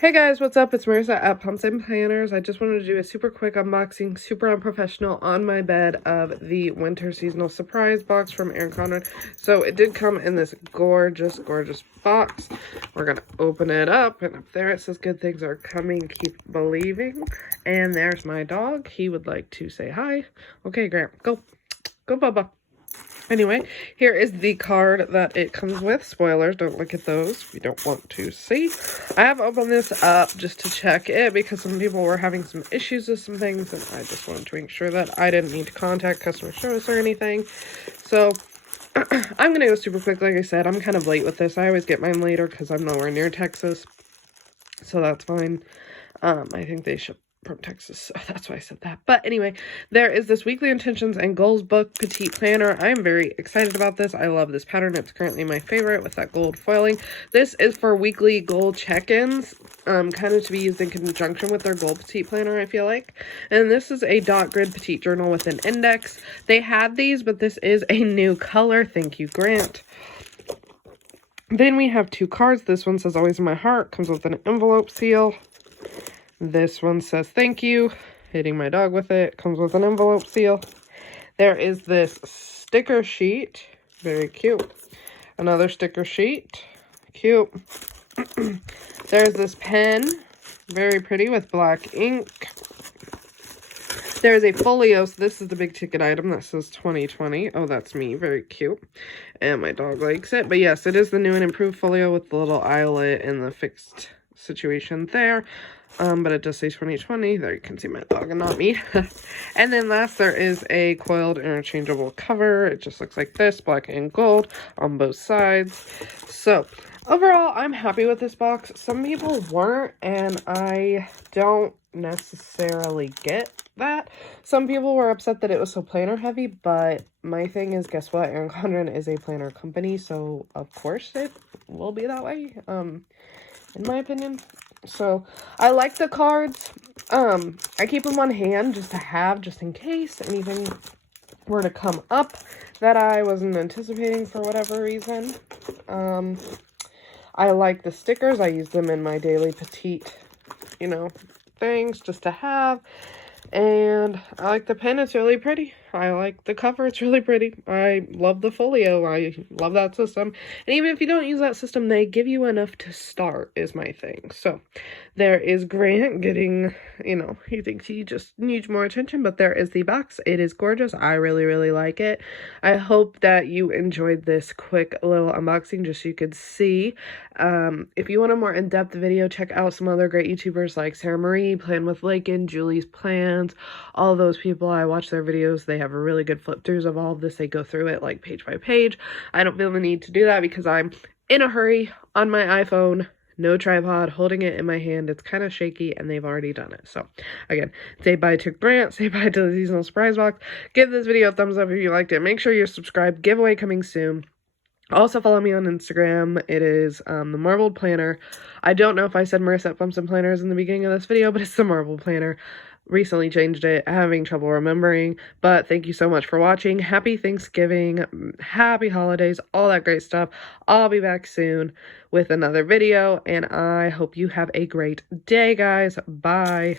Hey guys, what's up? It's Marissa at Pumps and Planners. I just wanted to do a super quick unboxing, super unprofessional, on my bed of the winter seasonal surprise box from Erin Condren. So it did come in this gorgeous, gorgeous box. We're going to open it up, and up there it says good things are coming, keep believing. And there's my dog. He would like to say hi. Okay, Grant, go. Go, Bubba. Anyway, here is the card that it comes with. Spoilers, don't look at those if you don't want to see. I have opened this up just to check it because some people were having some issues with some things, and I just wanted to make sure that I didn't need to contact customer service or anything. So, I'm going to go super quick. Like I said, I'm kind of late with this. I always get mine later because I'm nowhere near Texas, so that's fine. I think they ship from Texas, so that's why I said that. But anyway, there is this Weekly Intentions and Goals book petite planner. I am very excited about this. I love this pattern. It's currently my favorite with that gold foiling. This is for weekly goal check-ins, kind of to be used in conjunction with their goal petite planner, I feel like. And this is a dot grid petite journal with an index. They had these, but this is a new color. Thank you, Grant. Then we have two cards. This one says Always in My Heart, comes with an envelope seal. This one says thank you, hitting my dog with it, comes with an envelope seal. There is this sticker sheet, very cute. Another sticker sheet, cute. There's this pen, very pretty with black ink. There's a folio, so this is the big ticket item that says 2020. Oh, that's me, very cute. And my dog likes it. But yes, it is the new and improved folio with the little eyelet and the fixed situation there. But it does say 2020. There you can see my dog and not me. And then last, there is a coiled interchangeable cover. It just looks like this, black and gold on both sides. So overall, I'm happy with this box. Some people weren't, and I don't necessarily get that. Some people were upset that it was so planner heavy, but my thing is, guess what? Erin Condren is a planner company, so of course it will be that way, in my opinion. So I like the cards. I keep them on hand just to have, just in case anything were to come up that I wasn't anticipating for whatever reason. I like the stickers. I use them in my daily petite, things just to have. And I like the pen. It's really pretty. I like the cover. It's really pretty. I love the folio. I love that system. And even if you don't use that system, they give you enough to start is my thing. So there is Grant getting, he thinks he just needs more attention, but there is the box. It is gorgeous. I really, really like it. I hope that you enjoyed this quick little unboxing just so you could see. If you want a more in-depth video, check out some other great YouTubers like Sarah Marie, Plan with Lakin, Julie's Plans, all those people. I watch their videos. They have a really good flip throughs of all of this. They go through it like page by page. I don't feel the need to do that because I'm in a hurry on my iPhone, no tripod, holding it in my hand. It's kind of shaky, and they've already done it. So again, say bye to Grant, say bye to the seasonal surprise box. Give this video a thumbs up if you liked it. Make sure you're subscribed. Giveaway coming soon. Also follow me on Instagram. It is the Marbled Planner. I don't know if I said Marissa at Pumps and Planners in the beginning of this video, but it's the Marbled Planner. Recently changed it, having trouble remembering, but thank you so much for watching. Happy Thanksgiving, happy holidays, all that great stuff. I'll be back soon with another video, and I hope you have a great day, guys. Bye.